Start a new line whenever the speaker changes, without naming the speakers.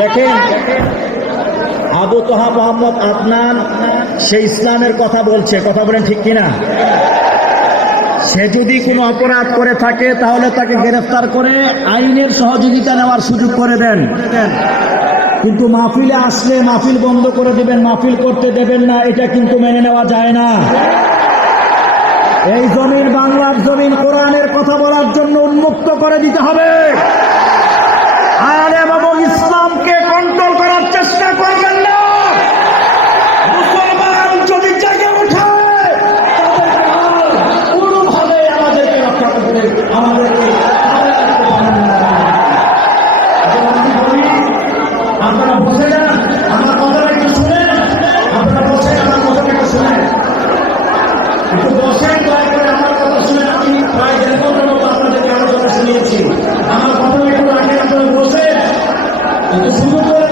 দেখেন, আবু তোহা মোহাম্মদ আদনান সে ইসলামের কথা বলছে, কথা বলেন ঠিক কিনা? সে যদি কোনো অপরাধ করে থাকে, তাহলে তাকে গ্রেফতার করে আইনের সহযোগিতা নেওয়ার সুযোগ করে দেন। কিন্তু মাহফিলে আসলে মাহফিল বন্ধ করে দেবেন, মাহফিল করতে দেবেন না, এটা কিন্তু মেনে নেওয়া যায় না। এই জমিন বাংলার জমিন, কোরআনের কথা বলার জন্য উন্মুক্ত করে দিতে হবে। করবে আমাদেরকে আপনারা বসে যান আমার কথাটা একটু শুনেন, আপনারা বসে আমার কথাটা একটু শুনেন। একটু বসেন, দয়া করে আমার কথা শুনেন, আমি প্রায় দেড় ঘণ্টার মতো আপনাদেরকে আলোচনা শুনিয়েছি। আমার কথা একটু রাখেন, আপনারা বসেন। একটু শুরু করে